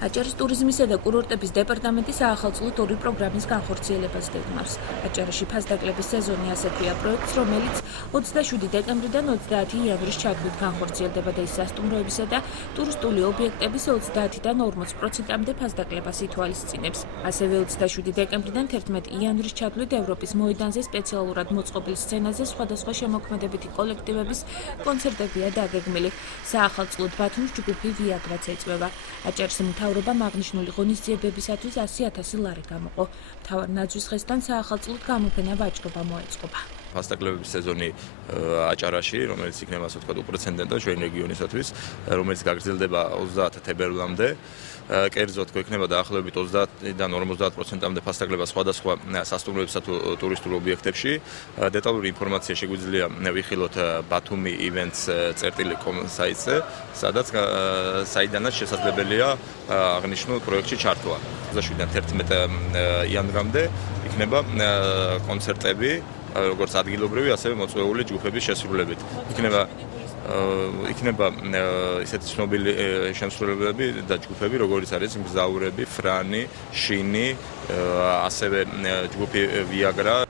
აჭარის ტურიზმისა და კურორტების დეპარტამენტი საახალწლო ტური პროგრამის განხორციელებას გეგმავს. აჭარაში ფასდაკლების სეზონი ასეთია პროექტს, რომელიც 27 დეკემბრიდან 30 იანვრის ჩათვლით განხორციელდება და ის სასტუმროებისა და ტურისტული ობიექტების 30-დან 40%-მდე ფასდაკლებას ითვალისწინებს. ასევე 27 დეკემბრიდან 11 იანვრის ჩათვლით ევროპის მოედანზე სპეციალურად მოწყობილ სცენაზე სხვადასხვა შემოქმედებითი კოლექტივების კონცერტებია დაგეგმილი. საახალწლოდ ბათუმს ჯგუფი ვიაგრაც ეწვევა. აჭარის მთავრობამ აღნიშნული ღონისძიებებისათვის 100,000 ლარი გამოყო. მთავარ ნაძვის ხესთან საახალწლოდ გამოფენა ვაჭრობა მოეწყობა. ფასდაკლებების სეზონი აჭარაში, რომელიც იქნება ასე ვთქვათ უპრეცედენტო ჩვენ რეგიონისათვის, რომელიც გაგრძელდება 30 თებერვლამდე. კერძოდ გვექნება დაახლოებით 30-დან 50%-მდე ფასდაკლება სხვადასხვა სასტუმროებსა თუ ტურისტულ ობიექტებში. დეტალური ინფორმაცია შეგვიძლია ვიხილოთ Batumi events.com საიტზე, საიდანაც შესაძლებელია აღნიშნულ პროექტში ჩართვა. 27-დან 11 იანვრამდე იქნება კონცერტები, როგორც ადგილობრივი, ასევე მოწვეული ჯგუფების შესრულებით. იქნება ისეთი ცნობილი შემსრულებლები და ჯგუფები, როგორიც არის მგზავრები, ფრანი, შინი, ასევე ჯგუფი ვიაგრა.